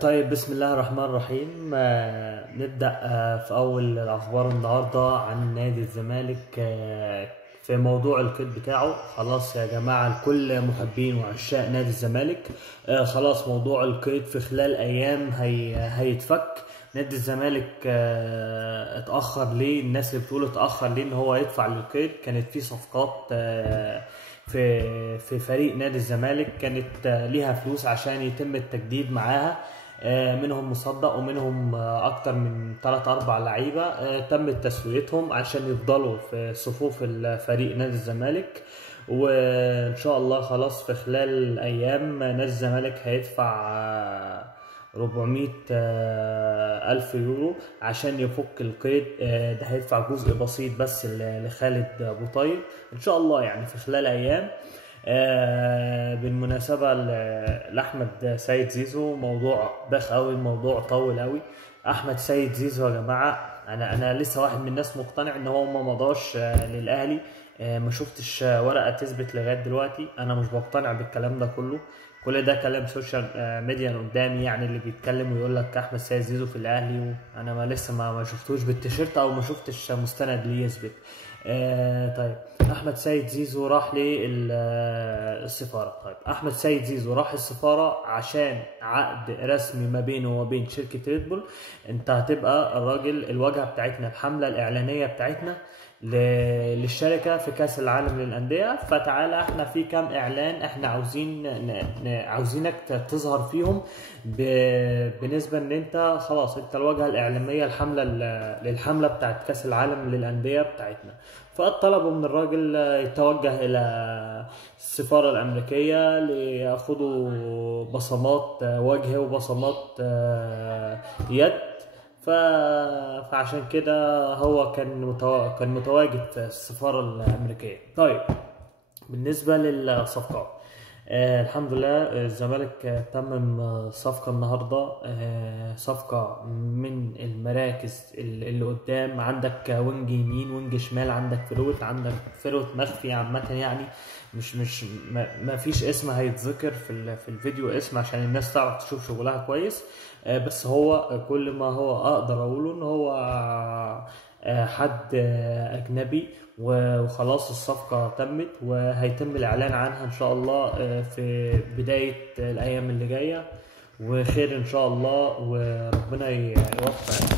طيب، بسم الله الرحمن الرحيم. نبدأ في أول الأخبار النهاردة عن نادي الزمالك. في موضوع القيد بتاعه، خلاص يا جماعة لكل محبين وعشاق نادي الزمالك. خلاص موضوع القيد في خلال أيام هيتفك. نادي الزمالك اتأخر ليه؟ الناس اللي بتقول اتأخر ليه إن هو يدفع للقيد، كانت في صفقات في فريق نادي الزمالك كانت ليها فلوس عشان يتم التجديد معاها. منهم مصدق ومنهم اكتر من 3-4 لعيبه تم تسويتهم عشان يفضلوا في صفوف الفريق نادي الزمالك. وان شاء الله خلاص في خلال ايام نادي الزمالك هيدفع 400 ألف يورو عشان يفك القيد. ده هيدفع جزء بسيط بس لخالد أبو طيب إن شاء الله، يعني في خلال أيام. بالمناسبة لأحمد سيد زيزو، موضوع باخ أوي، الموضوع طول أوي. أحمد سيد زيزو يا جماعة، أنا لسه واحد من الناس مقتنع إن هو ما مضاش للأهلي. ما شفتش ورقة تثبت لغاية دلوقتي. أنا مش بقتنع بالكلام ده كله. كل ده كلام سوشيال ميديا قدامي، يعني اللي بيتكلم ويقول لك احمد سيد زيزو في الاهلي، وانا لسه ما شفتوش بالتيشيرت او ما شفتش مستند ليه يثبت. طيب، احمد سيد زيزو راح للسفاره. طيب، احمد سيد زيزو راح السفاره عشان عقد رسمي ما بينه وبين شركه ريد بول. انت هتبقى الراجل الواجهه بتاعتنا، الحمله الاعلانيه بتاعتنا للشركة في كأس العالم للأندية. فتعالى احنا في كام إعلان احنا عاوزينك تظهر فيهم، بالنسبة ان انت خلاص انت الواجهة الإعلامية للحملة بتاعت كأس العالم للأندية بتاعتنا. فطلبوا من الراجل يتوجه إلى السفارة الأمريكية ليأخذوا بصمات وجه وبصمات يد. فعشان كده هو كان متواجد في السفارة الأمريكية. طيب، بالنسبة للصفقات، الحمد لله الزمالك تمم صفقة النهاردة. صفقة من المراكز اللي قدام. عندك وينج يمين، وينج شمال، عندك فروت، عندك فروت مخفي عامة، يعني مش ما فيش اسم هيتذكر في الفيديو اسم عشان الناس تعرف تشوف شغلها كويس. بس هو كل ما هو اقدر اقوله ان هو حد اجنبي. وخلاص الصفقة تمت وهيتم الاعلان عنها ان شاء الله في بداية الايام اللي جاية، وخير ان شاء الله وربنا يوفق.